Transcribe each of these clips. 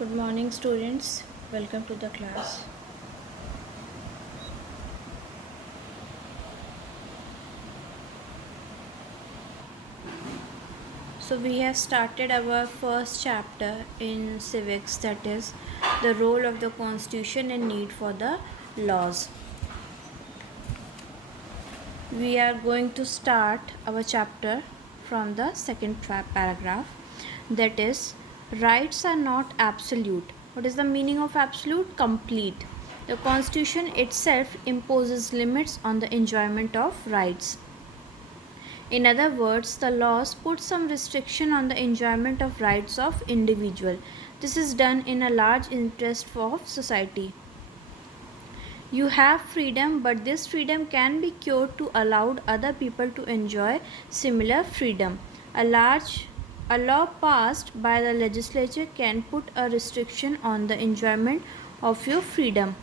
Good morning, students. Welcome to the class. So, we have started our first chapter in civics, that is, the role of the constitution and need for the laws. We are going to start our chapter from the second paragraph, that is, rights are not absolute. What is the meaning of absolute? Complete. The constitution itself imposes limits on the enjoyment of rights. In other words, the laws put some restriction on the enjoyment of rights of individual. This is done in a large interest of society. You have freedom, but this freedom can be cured to allow other people to enjoy similar freedom. A law passed by the legislature can put a restriction on the enjoyment of your freedom.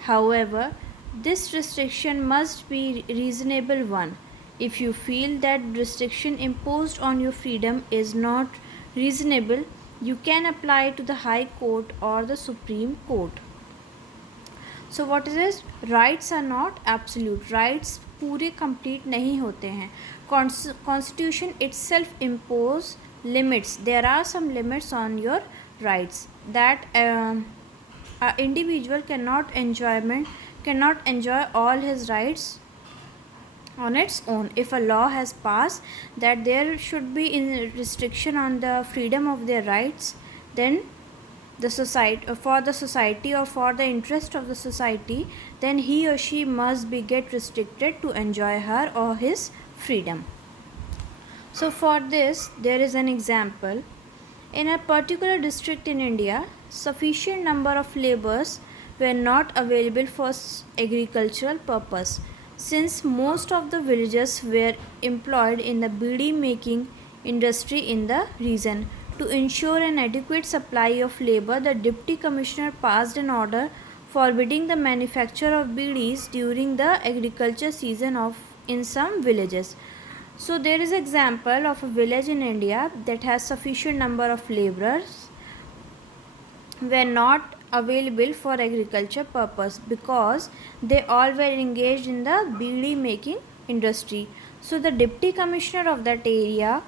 However, this restriction must be reasonable one. If you feel that restriction imposed on your freedom is not reasonable, you can apply to the High Court or the Supreme Court. So what is this? Rights are not absolute. Rights पूरे complete नहीं होते हैं. Constitution itself impose limits. There are some limits on your rights that an individual cannot enjoy all his rights on its own. If a law has passed that there should be restriction on the freedom of their rights, then the society or for the interest of the society, then he or she must be get restricted to enjoy her or his freedom. So for this there is an example. In a particular district in India, sufficient number of laborers were not available for agricultural purpose. Since most of the villagers were employed in the beedi making industry in the region, to ensure an adequate supply of labor, the Deputy Commissioner passed an order forbidding the manufacture of beedis during the agriculture season in some villages. So there is an example of a village in India that has sufficient number of laborers were not available for agriculture purpose because they all were engaged in the beedi making industry. So the deputy commissioner of that area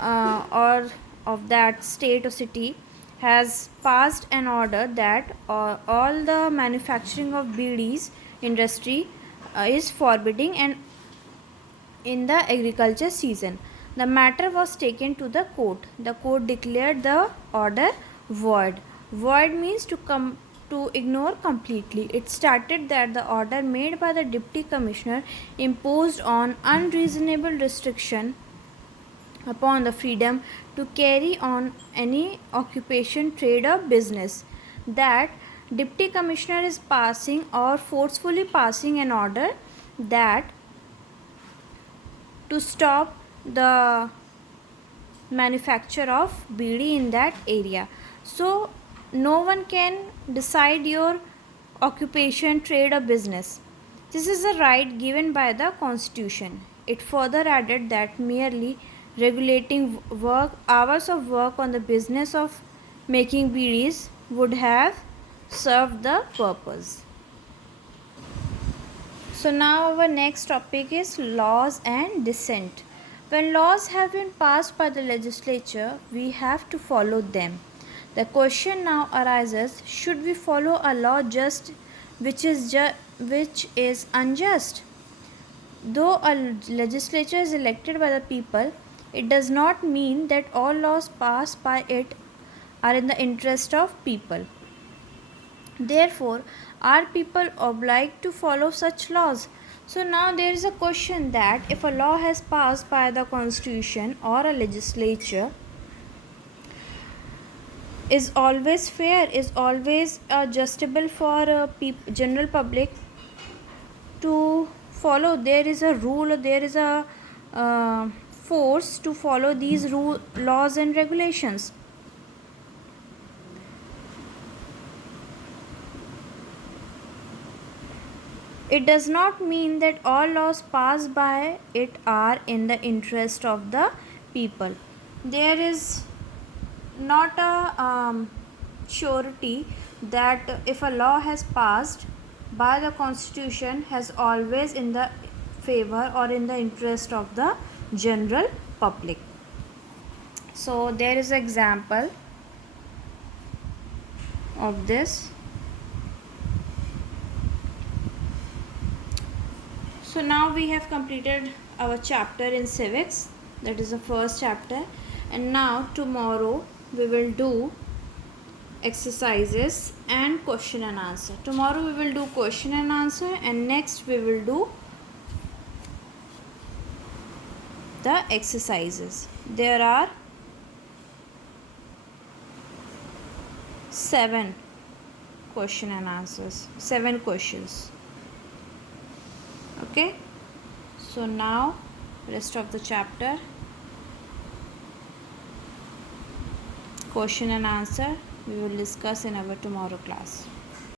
or of that state or city has passed an order that all the manufacturing of beedis industry is forbidding and in the agriculture season. The matter was taken to the court. The court declared the order void. Void means to ignore completely. It stated that the order made by the deputy commissioner imposed on unreasonable restriction upon the freedom to carry on any occupation, trade or business. That deputy commissioner is passing or forcefully passing an order that to stop the manufacture of beedi in that area. So no one can decide your occupation, trade or business. This is a right given by the constitution. It further added that merely regulating hours of work on the business of making beedis would have served the purpose. So now our next topic is laws and dissent. When laws have been passed by the legislature, we have to follow them. The question now arises, should we follow a law which is unjust? Though a legislature is elected by the people, it does not mean that all laws passed by it are in the interest of people. Therefore, are people obliged to follow such laws? So now there is a question that if a law has passed by the constitution or a legislature, is always fair, is always justable for general public to follow. There is a rule, there is a force to follow these laws and regulations. It does not mean that all laws passed by it are in the interest of the people. There is not a surety that if a law has passed by the constitution has always in the favor or in the interest of the general public. So there is an example of this. So now we have completed our chapter in civics, that is the first chapter, and now tomorrow we will do exercises and question and answer. Tomorrow we will do question and answer, and next we will do the exercises. There are 7 question and answers, 7 questions. Okay, so now rest of the chapter, question and answer, we will discuss in our tomorrow class.